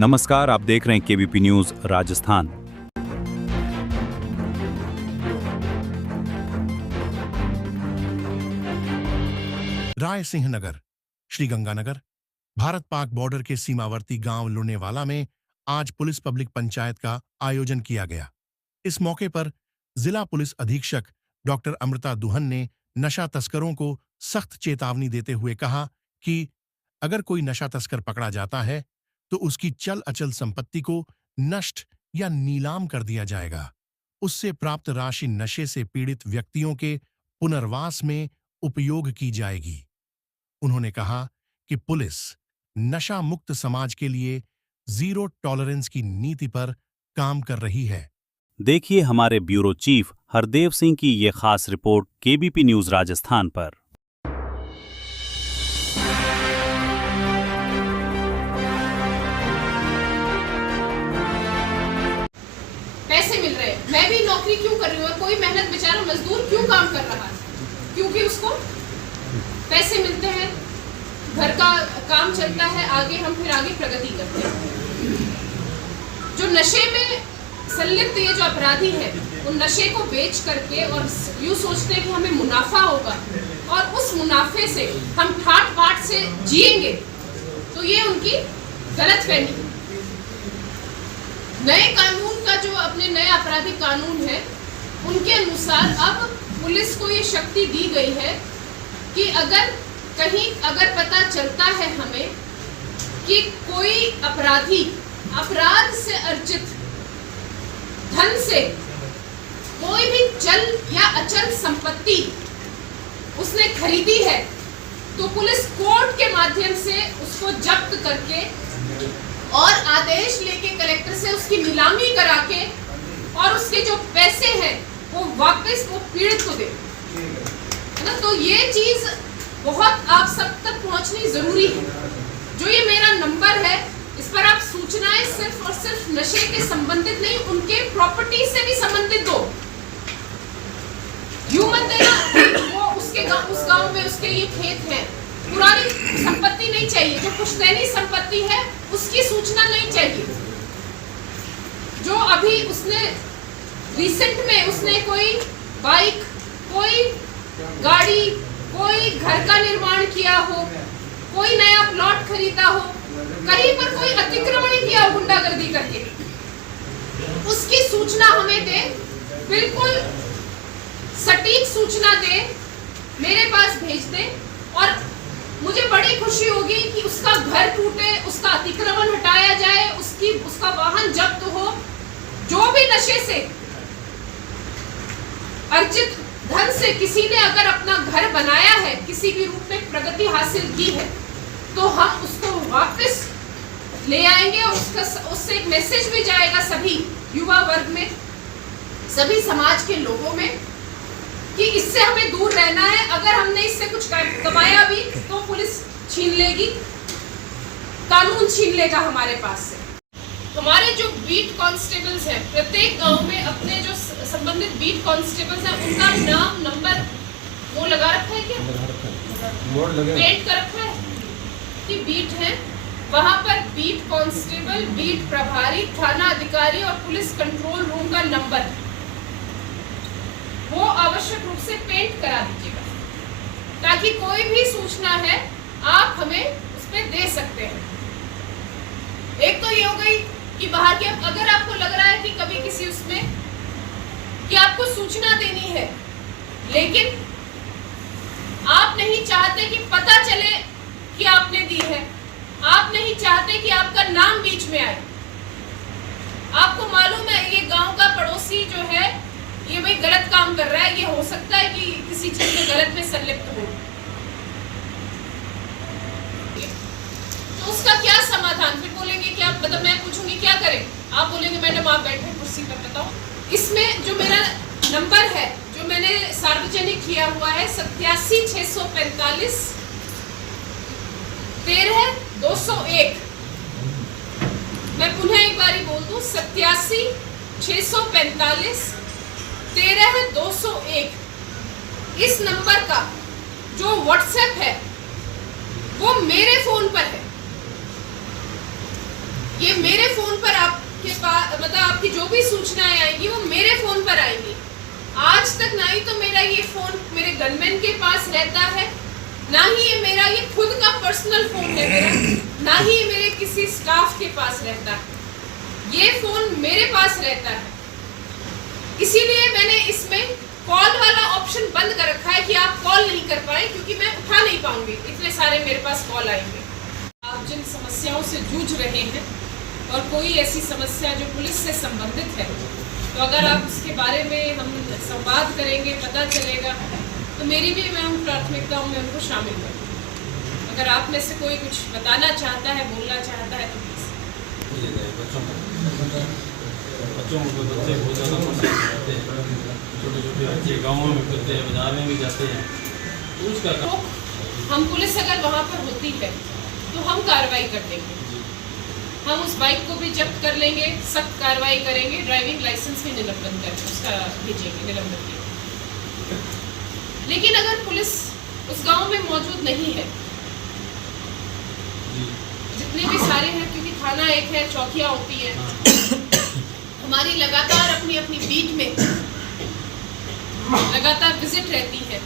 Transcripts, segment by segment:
नमस्कार, आप देख रहे हैं KBP news Rajasthan. Rai Singh Nagar, Sriganganagar, Bharat Pak border के सीमावर्ती गांव लुनेवाला में आज पुलिस पब्लिक पंचायत का आयोजन किया गया। इस मौके पर जिला पुलिस अधीक्षक डॉक्टर अमृता दुहन ने नशा तस्करों को सख्त चेतावनी देते हुए कहा कि अगर कोई नशा तस्कर पकड़ा जाता है तो उसकी चल अचल संपत्ति को नष्ट या नीलाम कर दिया जाएगा। उससे प्राप्त राशि नशे से पीड़ित व्यक्तियों के पुनर्वास में उपयोग की जाएगी। उन्होंने कहा कि पुलिस नशा मुक्त समाज के लिए जीरो टॉलरेंस की नीति पर काम कर रही है। देखिए हमारे ब्यूरो चीफ हरदेव सिंह की ये खास रिपोर्ट केबीपी न्यूज राजस्थान पर। पैसे मिल रहे हैं, मैं भी नौकरी क्यों कर रही हूँ और कोई मेहनत बेचारा मजदूर क्यों काम कर रहा है? क्योंकि उसको पैसे मिलते हैं, घर का काम चलता है, हम फिर आगे प्रगति करते हैं। जो नशे में संलिप्त ये जो अपराधी है, उन नशे को बेच करके और यूँ सोचते हैं कि हमें मुनाफा होगा और उस मुनाफे से हम ठाट बाट से जिएंगे, तो ये उनकी गलतफहमी। नए कानून का जो अपने नए आपराधिक कानून है, उनके अनुसार अब पुलिस को ये शक्ति दी गई है कि अगर पता चलता है हमें कि कोई अपराधी अपराध से अर्जित धन से कोई भी चल या अचल संपत्ति उसने खरीदी है, तो पुलिस कोर्ट के माध्यम से उसको जब्त करके और आदेश लेके कलेक्टर से उसकी नीलामी करा के और उसके जो पैसे हैं वो वापस वो पीड़ित को दे, है ना। तो ये चीज बहुत आप सब तक पहुंचनी जरूरी है। जो ये मेरा नंबर है, इस पर आप सूचनाएं सिर्फ और सिर्फ नशे के संबंधित नहीं, उनके प्रॉपर्टी से भी संबंधित दो। यूं मत देना वो उस गांव में उसके ये खेत हैं, पुरानी संपत्ति नहीं चाहिए, जो पुश्तैनी संपत्ति है उसकी सूचना नहीं चाहिए। जो अभी उसने रिसेंट में उसने कोई बाइक, कोई गाड़ी, कोई घर का निर्माण किया हो, कोई नया प्लॉट खरीदा हो, कहीं पर कोई अतिक्रमण किया हो गुंडागर्दी करके, उसकी सूचना हमें दे, बिल्कुल सटीक सूचना दे, मेरे पास भेज दे और मुझे बड़ी खुशी होगी कि उसका घर टूटे, उसका अतिक्रमण हटाया जाए, उसका वाहन जब्त हो। जो भी नशे से अर्जित धन से किसी ने अगर अपना घर बनाया है, किसी भी रूप में प्रगति हासिल की है, तो हम उसको वापस ले आएंगे और उससे एक मैसेज भी जाएगा सभी युवा वर्ग में, सभी समाज के लोगों में कि इससे हमें दूर रहना है। अगर हमने इससे कुछ कमाया भी तो पुलिस छीन लेगी, कानून छीन लेगा हमारे पास से। हमारे जो बीट कांस्टेबल्स हैं, प्रत्येक गांव में अपने जो संबंधित बीट कांस्टेबल्स हैं, उनका नाम नंबर वो लगा रखा है क्या? पेंट कर रखा है कि बीट है, वहां पर बीट कांस्टेबल, बीट प्रभारी, थाना अधिकारी और पुलिस कंट्रोल रूम का नंबर वो आवश्यक रूप से पेंट करा दीजिएगा, ताकि कोई भी सूचना है आप हमें उस पर दे सकते हैं। एक तो ये हो गई कि बाहर के, अगर आपको लग रहा है कि कभी किसी उसमें कि आपको सूचना देनी है, लेकिन आप नहीं चाहते कि पता चले कि आपने दी है, आप नहीं चाहते कि आपका नाम बीच में आए, आपको मालूम है ये गांव का पड़ोसी जो है ये भाई गलत काम कर रहा है, ये हो सकता है कि किसी चीज में गलत में संलिप्त हो, तो उसका क्या समाधान? फिर बोलेंगे कि आप, मतलब मैं पूछूंगी क्या करें, आप बोलेंगे मैडम आप बैठे कुर्सी पर, बताओ। इसमें जो मेरा नंबर है, जो मैंने सार्वजनिक किया हुआ है, 87 645 13 201। मैं पुनः एक बारी बोल दूं, 87 645 13 201। इस नंबर का जो व्हाट्सएप है वो मेरे फोन पर है, ये मेरे फोन पर आपके पास मतलब आपकी जो भी सूचनाएं आएंगी वो मेरे फोन पर आएंगी। आज तक ना ही तो मेरा ये फोन मेरे गनमैन के पास रहता है, ना ही ये मेरा ये खुद का पर्सनल फोन है मेरा, ना ही मेरे किसी स्टाफ के पास रहता है। ये फोन मेरे पास रहता है, इसीलिए मैंने इसमें कॉल वाला ऑप्शन बंद कर रखा है कि आप कॉल नहीं कर पाए, क्योंकि मैं उठा नहीं पाऊंगी, इतने सारे मेरे पास कॉल आएंगे। आप जिन समस्याओं से जूझ रहे हैं और कोई ऐसी समस्या जो पुलिस से संबंधित है, तो अगर आप उसके बारे में हम संवाद करेंगे, पता चलेगा, तो मेरी भी मैं उन प्राथमिकताओं में उनको शामिल करूँ। अगर आप में से कोई कुछ बताना चाहता है, बोलना चाहता है, तो प्लीज़। बच्चों को बच्चे बहुत ज़्यादा परेशान रहते हैं, छोटे छोटे बच्चे गाँवों में फिरते हैं, बाजार में भी जाते हैं, तो उसका तो हम पुलिस अगर वहाँ पर होती है तो हम कार्रवाई कर देंगे, हम उस बाइक को भी जब्त कर लेंगे, सख्त कार्रवाई करेंगे, ड्राइविंग लाइसेंस भी निलंबन करके उसका भेजेंगे, निलंबन करेंगे। लेकिन अगर पुलिस उस गांव में मौजूद नहीं है, जितने भी सारे हैं, क्योंकि थाना एक है, चौकियाँ होती हैं, हमारी लगातार अपनी अपनी बीट में लगातार विजिट रहती है,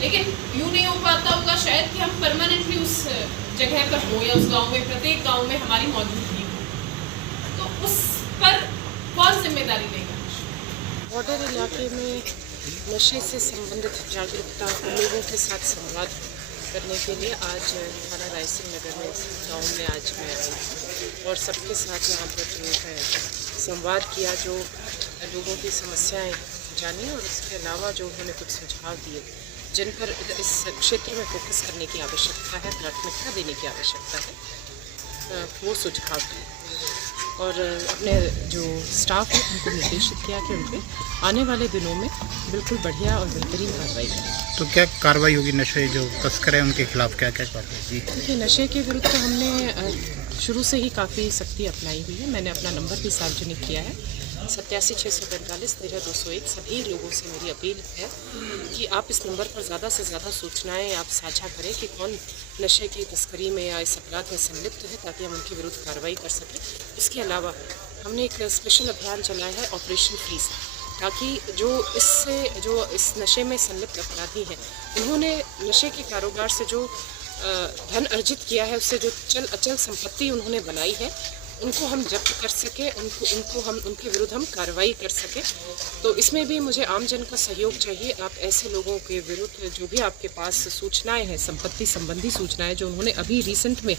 लेकिन यूँ नहीं हो पाता होगा शायद कि हम परमानेंटली उस जगह पर हो या उस गांव में, प्रत्येक गांव में हमारी मौजूदगी हो, तो उस पर कौन जिम्मेदारी लेगा? बॉर्डर इलाके में नशे से संबंधित जागरूकता लोगों के साथ संवाद करने के लिए आज थाना रायसिंह नगर में इस गाँव में आज मैं आई और सबके साथ यहाँ पर जो है संवाद किया, जो लोगों की समस्याएं जानी और उसके अलावा जो उन्होंने कुछ सुझाव दिए जिन पर इस क्षेत्र में फोकस करने की आवश्यकता है, प्राथमिकता देने की आवश्यकता है, वो सुझाव दिए और अपने जो स्टाफ है उनको निर्देशित किया कि उनके आने वाले दिनों में बिल्कुल बढ़िया और बेहतरीन कार्रवाई करें। तो क्या कार्रवाई होगी? नशे जो तस्कर हैं उनके खिलाफ क्या क्या कार्रवाई? जी देखिए, नशे के विरुद्ध तो हमने शुरू से ही काफ़ी सख्ती अपनाई हुई है। मैंने अपना नंबर भी सार्वजनिक किया है 87 645 13 201। सभी लोगों से मेरी अपील है कि आप इस नंबर पर ज़्यादा से ज़्यादा सूचनाएं आप साझा करें कि कौन नशे की तस्करी में या इस अपराध में संलिप्त है, ताकि हम उनके विरुद्ध कार्रवाई कर सकें। इसके अलावा हमने एक स्पेशल अभियान चलाया है ऑपरेशन फ्रीज, ताकि जो इस नशे में संलिप्त अपराधी हैं, उन्होंने नशे के कारोबार से जो धन अर्जित किया है, उससे जो अचल संपत्ति उन्होंने बनाई है, उनको हम जब्त कर सकें, उनके विरुद्ध हम कार्रवाई कर सकें। तो इसमें भी मुझे आमजन का सहयोग चाहिए। आप ऐसे लोगों के विरुद्ध जो भी आपके पास सूचनाएं हैं, संपत्ति संबंधी सूचनाएं जो उन्होंने अभी रिसेंट में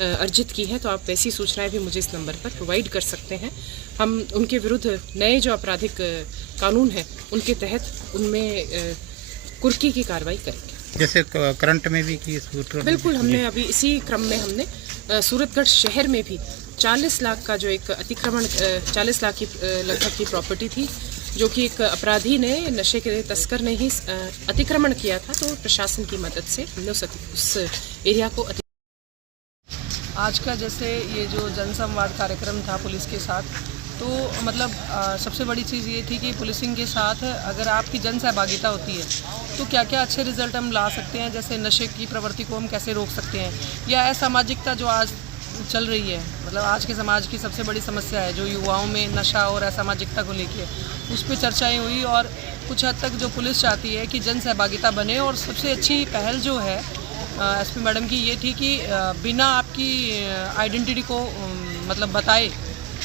अर्जित की हैं, तो आप वैसी सूचनाएं भी मुझे इस नंबर पर प्रोवाइड कर सकते हैं। हम उनके विरुद्ध नए जो आपराधिक कानून हैं उनके तहत उनमें कुर्की की कार्रवाई करेंगे। जैसे करंट में भी की बिल्कुल, हमने अभी इसी क्रम में हमने सूरतगढ़ शहर में भी 40 लाख का जो एक अतिक्रमण 40 लाख की लगभग की प्रॉपर्टी थी, जो कि एक अपराधी ने, नशे के तस्कर ने ही अतिक्रमण किया था, तो प्रशासन की मदद से हमने उस एरिया को आज का जैसे ये जो जनसंवाद कार्यक्रम था पुलिस के साथ, तो मतलब सबसे बड़ी चीज़ ये थी कि पुलिसिंग के साथ अगर आपकी जन सहभागिता होती है तो क्या क्या अच्छे रिजल्ट हम ला सकते हैं। जैसे नशे की प्रवृत्ति को हम कैसे रोक सकते हैं, या असामाजिकता जो आज चल रही है, मतलब आज के समाज की सबसे बड़ी समस्या है जो युवाओं में नशा और असामाजिकता को लेके, उस पर चर्चाएं हुई और कुछ हद तक जो पुलिस चाहती है कि जन सहभागिता बने। और सबसे अच्छी पहल जो है एसपी मैडम की ये थी कि बिना आपकी आइडेंटिटी को मतलब बताए,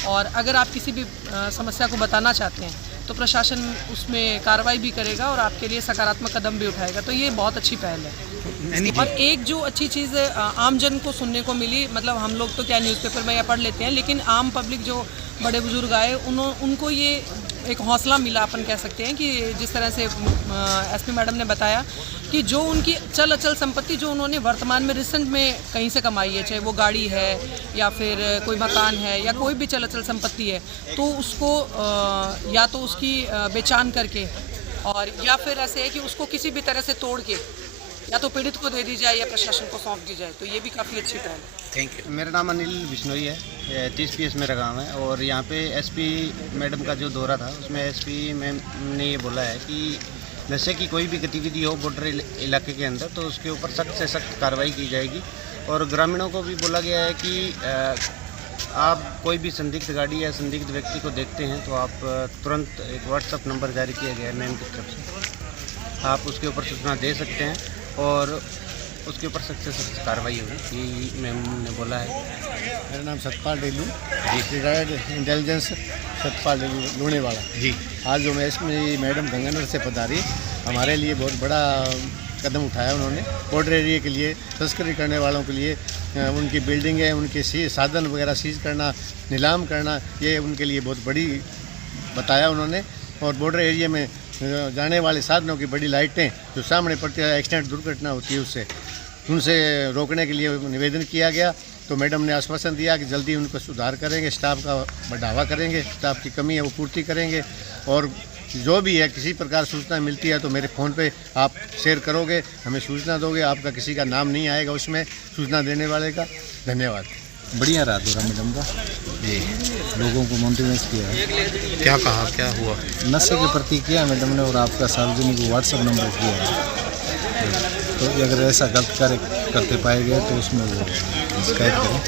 और अगर आप किसी भी समस्या को बताना चाहते हैं तो प्रशासन उसमें कार्रवाई भी करेगा और आपके लिए सकारात्मक कदम भी उठाएगा। तो ये बहुत अच्छी पहल है। और एक जो अच्छी चीज़ आम जन को सुनने को मिली, मतलब हम लोग तो क्या न्यूज़पेपर में या पढ़ लेते हैं, लेकिन आम पब्लिक जो बड़े बुजुर्ग आए उनको ये एक हौसला मिला, अपन कह सकते हैं, कि जिस तरह से एसपी मैडम ने बताया कि जो उनकी चल अचल संपत्ति जो उन्होंने वर्तमान में रिसेंट में कहीं से कमाई है, चाहे वो गाड़ी है या फिर कोई मकान है या कोई भी चल अचल संपत्ति है, तो उसको या तो उसकी बेचान करके, और या फिर ऐसे है कि उसको किसी भी तरह से तोड़ के या तो पीड़ित को दे दी जाए या प्रशासन को सौंप दी जाए। तो ये भी काफ़ी अच्छी पहल है। Thank you. मेरा नाम अनिल बिश्नोई है, 30 PS मेरा गांव है, और यहाँ पे एसपी मैडम का जो दौरा था उसमें एसपी मैम ने ये बोला है कि नशे की कोई भी गतिविधि हो बॉर्डर इलाके के अंदर तो उसके ऊपर सख्त से सख्त कार्रवाई की जाएगी। और ग्रामीणों को भी बोला गया है कि आप कोई भी संदिग्ध गाड़ी या संदिग्ध व्यक्ति को देखते हैं तो आप तुरंत एक व्हाट्सअप नंबर जारी किया गया है मैम की तरफ से, आप उसके ऊपर सूचना दे सकते हैं और उसके ऊपर सख्त से सख्त कार्रवाई होगी, यही मैम ने बोला है। मेरा नाम सतपाल डेलू, रिटायर्ड इंटेलिजेंस सतपाल डेलू लूणेवाला जी। आज जो मैडम गंगानगर से पधारी, हमारे लिए बहुत बड़ा कदम उठाया उन्होंने। बॉर्डर एरिया के लिए तस्करी करने वालों के लिए उनकी बिल्डिंगें, उनके साधन वगैरह सीज करना, नीलाम करना, ये उनके लिए बहुत बड़ी बताया उन्होंने। और बॉर्डर एरिया में जाने वाले साधनों की बड़ी लाइटें जो सामने पड़ती है, एक्सीडेंट दुर्घटना होती है, उनसे रोकने के लिए निवेदन किया गया। तो मैडम ने आश्वासन दिया कि जल्दी उनको सुधार करेंगे, स्टाफ का बढ़ावा करेंगे, स्टाफ की कमी है वो पूर्ति करेंगे। और जो भी है किसी प्रकार सूचना मिलती है तो मेरे फ़ोन पे आप शेयर करोगे, हमें सूचना दोगे, आपका किसी का नाम नहीं आएगा उसमें सूचना देने वाले का। धन्यवाद। बढ़िया रहा दौरा मैडम का जी, लोगों को मोटिवेट किया है। क्या कहा, क्या हुआ? नशे के प्रति किया मैडम ने, और आपका सार्वजनिक व्हाट्सएप नंबर किया है। तो अगर ऐसा गलत कार्य करते पाए गए तो उसमें वो शिकायत करें।